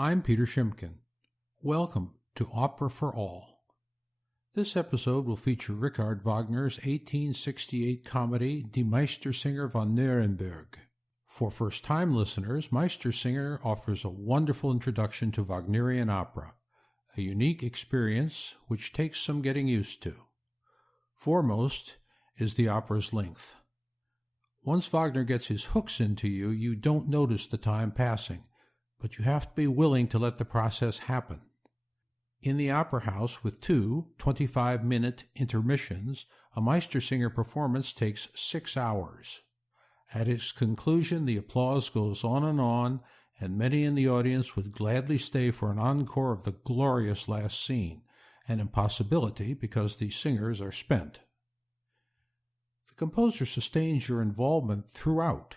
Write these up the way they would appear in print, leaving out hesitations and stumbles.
I'm Peter Shimkin. Welcome to Opera for All. This episode will feature Richard Wagner's 1868 comedy Die Meistersinger von Nuremberg. For first-time listeners, Meistersinger offers a wonderful introduction to Wagnerian opera, a unique experience which takes some getting used to. Foremost is the opera's length. Once Wagner gets his hooks into you, you don't notice the time passing, but you have to be willing to let the process happen. In the opera house, with two 25-minute intermissions, a Meistersinger performance takes 6 hours. At its conclusion, the applause goes on, and many in the audience would gladly stay for an encore of the glorious last scene, an impossibility because the singers are spent. The composer sustains your involvement throughout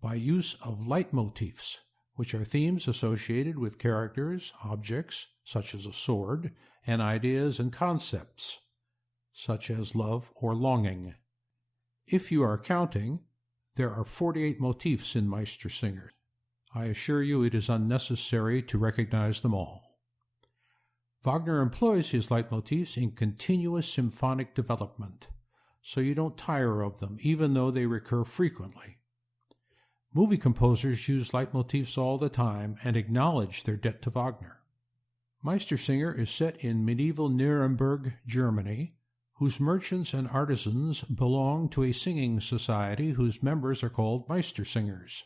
by use of leitmotifs, which are themes associated with characters, objects, such as a sword, and ideas and concepts, such as love or longing. If you are counting, there are 48 motifs in Meistersinger. I assure you it is unnecessary to recognize them all. Wagner employs his leitmotifs in continuous symphonic development, so you don't tire of them, even though they recur frequently. Movie composers use leitmotifs all the time and acknowledge their debt to Wagner. Meistersinger is set in medieval Nuremberg, Germany, whose merchants and artisans belong to a singing society whose members are called Meistersingers.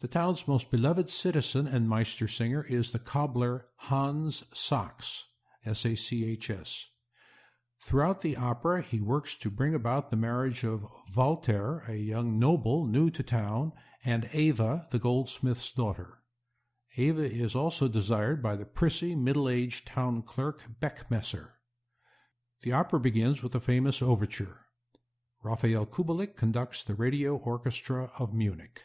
The town's most beloved citizen and Meistersinger is the cobbler Hans Sachs, S-A-C-H-S. Throughout the opera, he works to bring about the marriage of Walter, a young noble new to town, and Eva, the goldsmith's daughter. Eva is also desired by the prissy, middle-aged town clerk Beckmesser. The opera begins with a famous overture. Raphael Kubelik conducts the Radio Orchestra of Munich.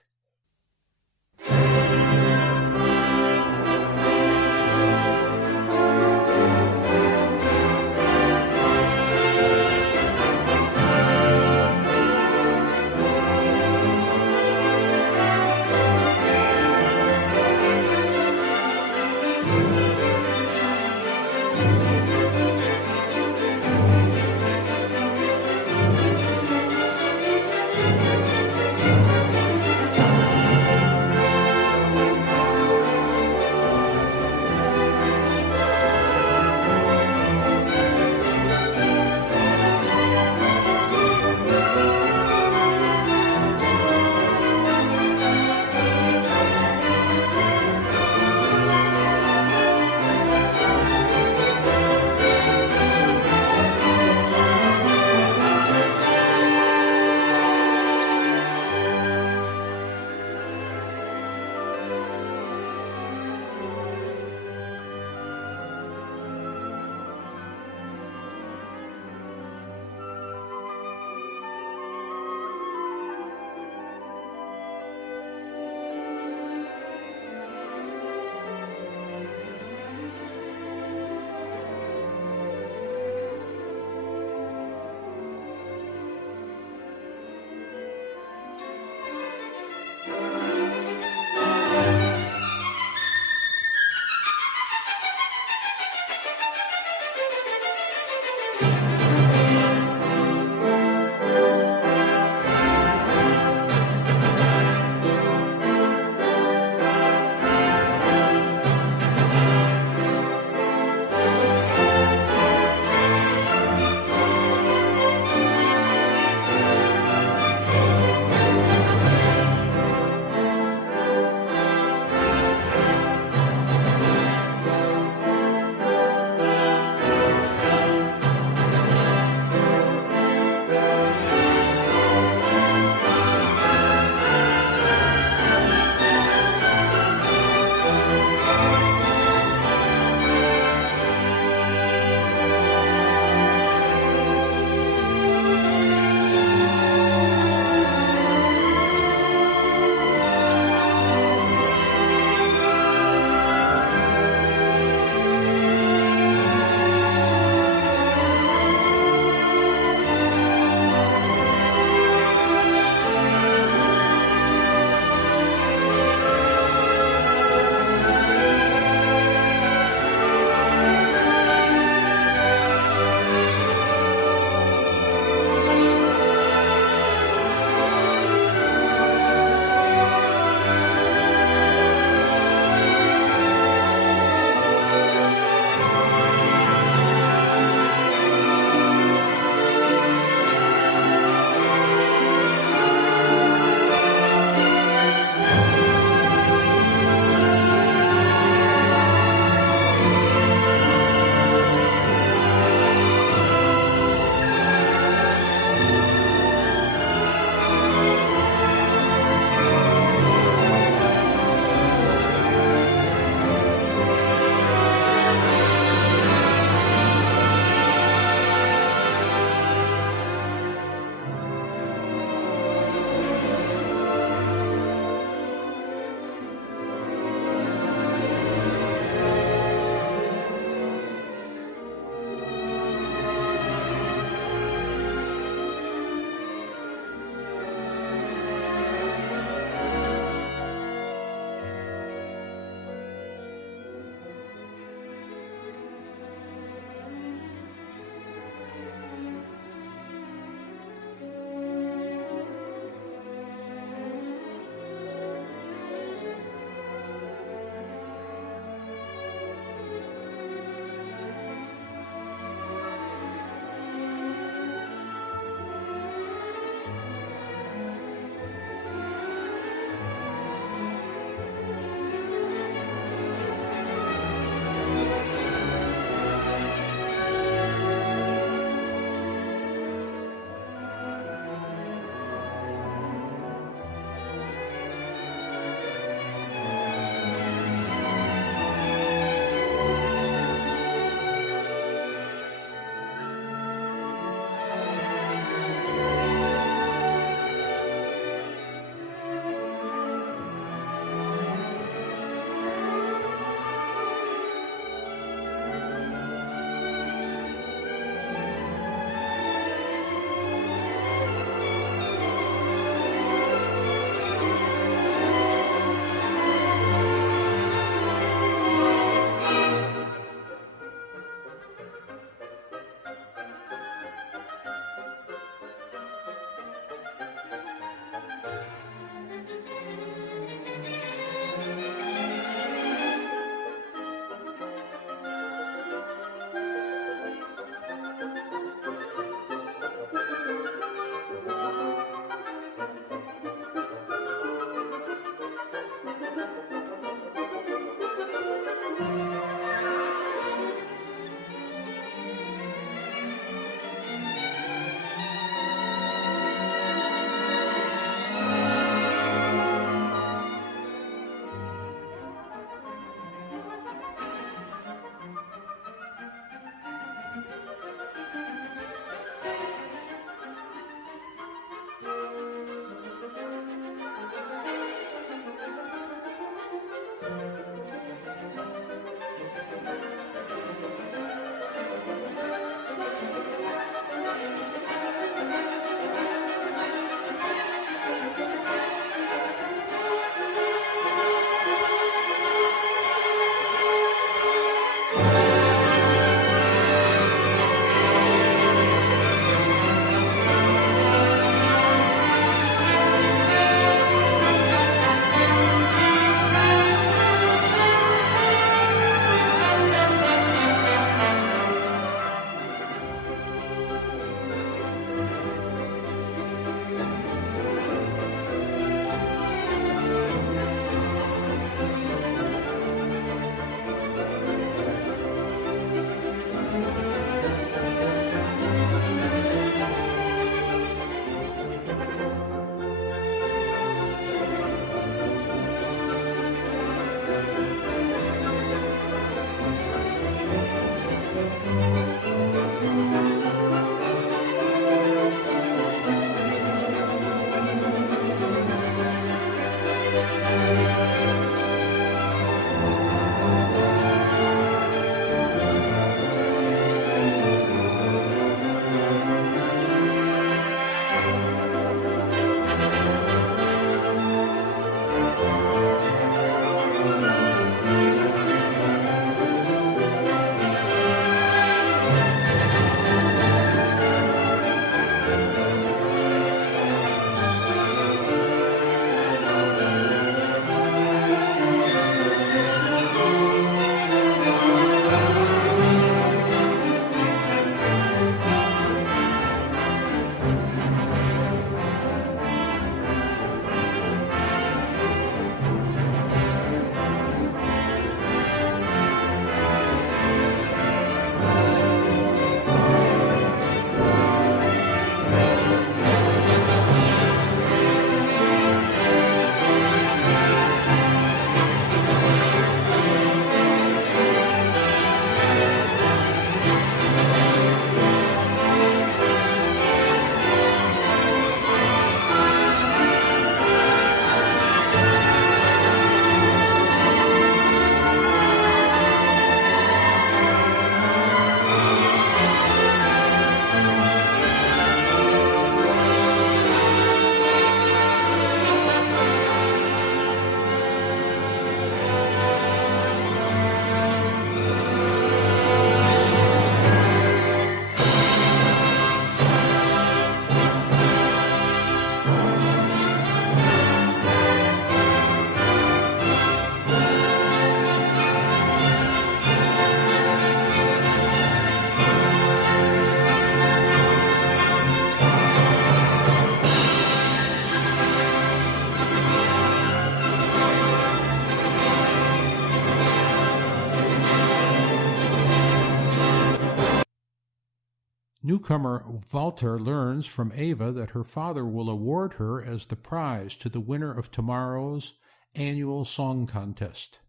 Newcomer Walter learns from Eva that her father will award her as the prize to the winner of tomorrow's annual song contest.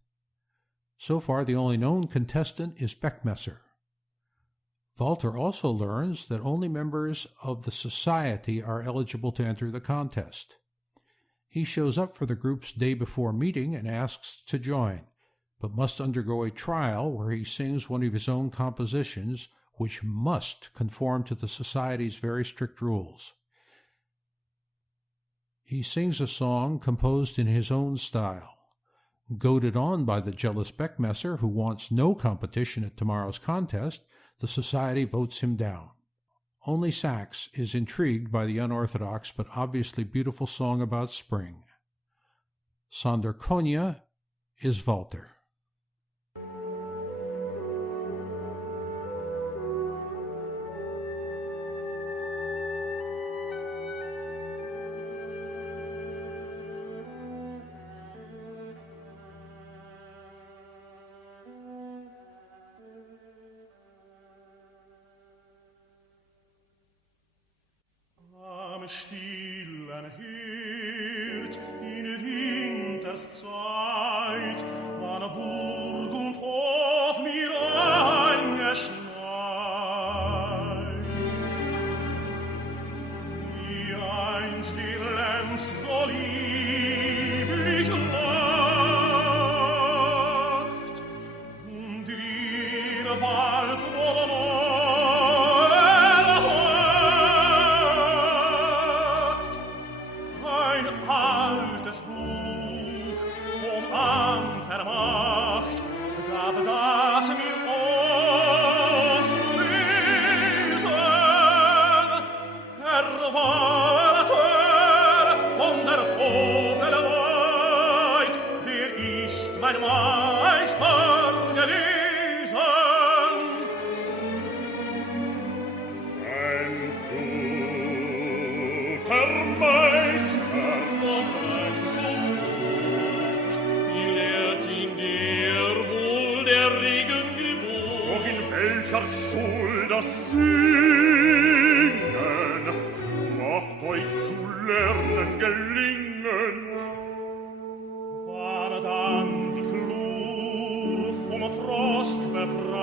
So far, the only known contestant is Beckmesser. Walter also learns that only members of the society are eligible to enter the contest. He shows up for the group's day before meeting and asks to join, but must undergo a trial where he sings one of his own compositions, which must conform to the society's very strict rules. He sings a song composed in his own style. Goaded on by the jealous Beckmesser, who wants no competition at tomorrow's contest, the society votes him down. Only Sax is intrigued by the unorthodox but obviously beautiful song about spring. Sonderkonia is Walter. Stillen Hirt in Winterszeit, wann Burg und Hof mir eingeschneit. Wie einst die Lenz so lieblich lacht und wir bald das Singen macht euch zu lernen gelingen. War dann die Flur vom Frost befreit,